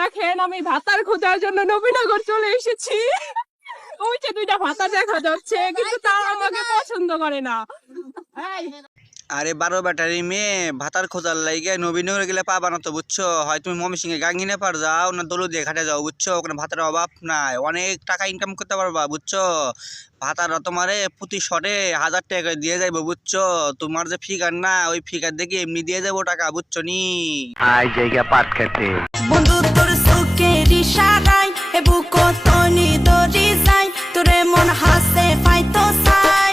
দেখেন আমি ভাতার খোঁজার জন্য নবীনগর চলে এসেছি। ওই যে দুইটা ভাতা দেখা যাচ্ছে, কিন্তু তারা আমাকে পছন্দ করে না। আরে 12 ব্যাটারি মেয়ে ভাতার খোঁজার লাইগে নবীনগর গেলে পাবা না তো বুঝছো। হয় তুমি ময়মনসিংহে গাঙ্গিনা পার যাও না দৌলতদিয়া ঘাটে যাও বুঝছো। ওখানে ভাতার অভাব নাই, অনেক টাকা ইনকাম করতে পারবা বুঝছো। ভাতারা তোমারে প্রতি শটে 1000 টাকা করে দিয়ে যাইবো বুঝছো। তোমার যে ফিগার না ওই ফিগার দেখে এমনি দিয়ে যাবো টাকা বুঝছো নি। আই জায়গা পাট খেতে বন্ধু তোর সুখের ইশারায় এ বুকো তনি দরি যায় তোরে মন হাসে পাইতো সাই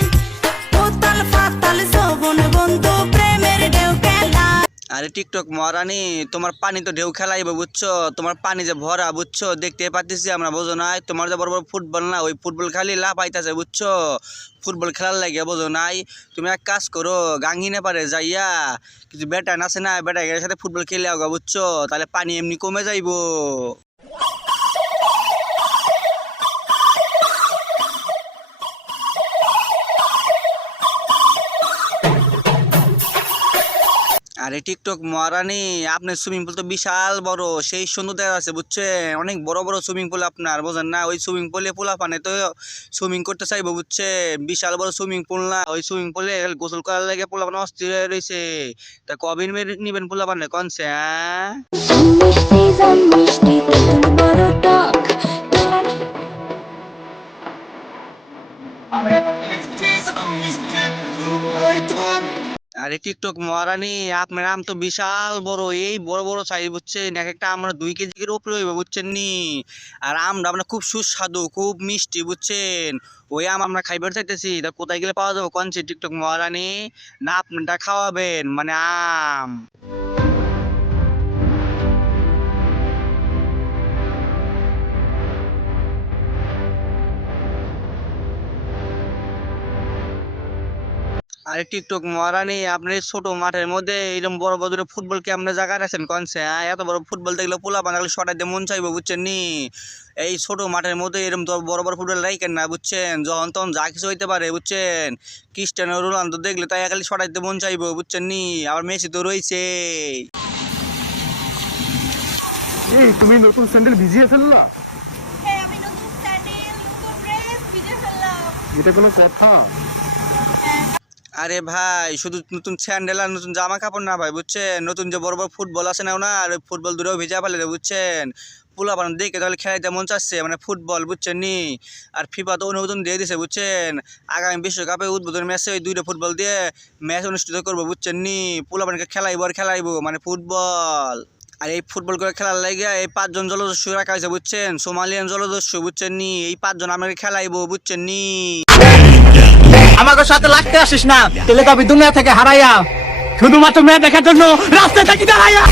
উতাল ফাতাল যৌবন বন্ধু প্রেমের ঢেউ খেলা। আরে টিকটক মহারানী তোমার পানি তো ঢেউ খেলাইবো বুঝছো। তোমার পানি যে ভরা বুঝছো, দেখতে পাচ্ছি আমরা, বোঝো নাই। তোমার যে বড় বড় ফুটবল না, ওই ফুটবল খালি লাভ আইতাছে বুঝছো। ফুটবল খেলার লাগে বোঝো নাই। তুমি এক কাজ করো, গাঙ্গিনে পারে যাইয়া কিছু ব্যাটান আছে না, ব্যাটার সাথে ফুটবল খেলে আগা বুঝছো, তাহলে পানি এমনি কমে যাইবো। আরে টিকটক মহারানী আপনার সুইমিং পুল তো বিশাল বড়, সেই সুন্দর দেখা আছে বুঝছেন। অনেক বড় বড় সুইমিং পুল আপনার, বোঝেন না। ওই সুইমিং পুলে পোলা পানে তো সুইমিং করতে চাইবো বুঝছেন। বিশাল বড় সুইমিং পুল না, ওই সুইমিং পুলে গোসল করার লাগে পোলা পানে অস্থির হয়ে রয়েছে। তা কবে নিবেন পোলা পানে কনছে? হ্যাঁ মিষ্টি তুই বড় টক আরে টিকটক মহারানী আপনার আম তো বিশাল বড়, এই বড় বড় সাইজ বুঝছেন। এক একটা আমরা 2 কেজির উপরে হইবে বুঝছেন নি। আর আমটা আমরা খুব সুস্বাদু, খুব মিষ্টি বুঝছেন। ওই আম আমরা খাইবার চাইতেছি, তা কোথায় গেলে পাওয়া যাবে কনছে টিকটক মহারানী? না আপনারটা খাওয়াবেন মানে আম? আরে টিকটক মহারানী আপনার এই ছোট মাঠের মধ্যে এরকম বড় বড় ফুটবল কি আপনার জায়গায় আছেন কনছে? এত বড় ফুটবল দেখলে পোলা বানালে সটাইতে মন চাইবো বুঝছেন নি। এই ছোট মাঠের মধ্যে এরকম তো বড় বড় ফুটবল রাইকেন না বুঝছেন। যখন তখন যা কিছু হইতে পারে বুঝছেন। ক্রিস্টিয়ানো রোনালদো দেখলে তাই খালি সটাইতে মন চাইবো বুঝছেন নি। আবার মেসি তো রয়েছে। এই তুমি নতুন স্যান্ডেল ভিজিয়ে ফেললা? হ্যাঁ আমি নতুন স্যান্ডেল নতুন ড্রেস ভিজে ফেললাম। এটা কোনো কথা? আরে ভাই শুধু নতুন স্যান্ডেল আর নতুন জামা কাপড় না ভাই বুঝছেন, নতুন যে বড় বড় ফুটবল আছে না, আর ওই ফুটবল দুটোও ভিজা ফেলে বুঝছেন। পোলা বানান দেখে তাহলে খেলাইতে মন চাচ্ছে, মানে ফুটবল বুঝছেন নি। আর ফিফা তো অনুমোদন দিয়ে দিছে বুঝছেন। আগামী বিশ্বকাপে উদ্বোধন ম্যাচে ওই 2টা ফুটবল দিয়ে ম্যাচ অনুষ্ঠিত করবো বুঝছেন নি। পোলা বানাকে খেলাইবো আর খেলাইবো মানে ফুটবল। আর এই ফুটবল করে খেলার লাগে এই 5 জন জলদস্যু রাখা হয়েছে বুঝছেন, সোমালিয়ান জলদস্যু বুঝছেন নি। এই 5 জন আমাকে খেলাইবো বুঝছেন নি। আমাকে সাথে লাগতে আসিস না, তাহলে তো আমি দুনিয়া থেকে হারাইয়া শুধুমাত্র মেয়ে দেখার জন্য রাস্তায় থাকি দাঁড়াইয়া।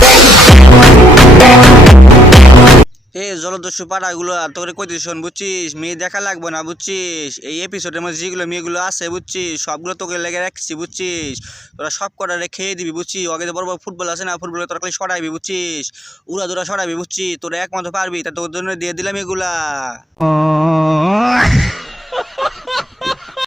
এ জলদস্যু পাড়াগুলো তোর কইতে শোন বুঝছিস, মেয়ে দেখা লাগবে না বুঝছিস। এই এপিসোডের মধ্যে যেগুলো মেয়েগুলো আছে বুঝছিস, সবগুলো তোকে লেগে রাখছি বুঝছিস। তোরা সব কটা খেয়ে দিবি বুঝছিস। আগে যে বড় বড় ফুটবল আছে না, ফুটবলে তোরা খালি সরাইবি বুঝছিস, উড়া দুরা সরাইবি বুঝছিস। তোরা একমাত্র পারবি, তা তোর জন্য দিয়ে দিলাম এগুলা।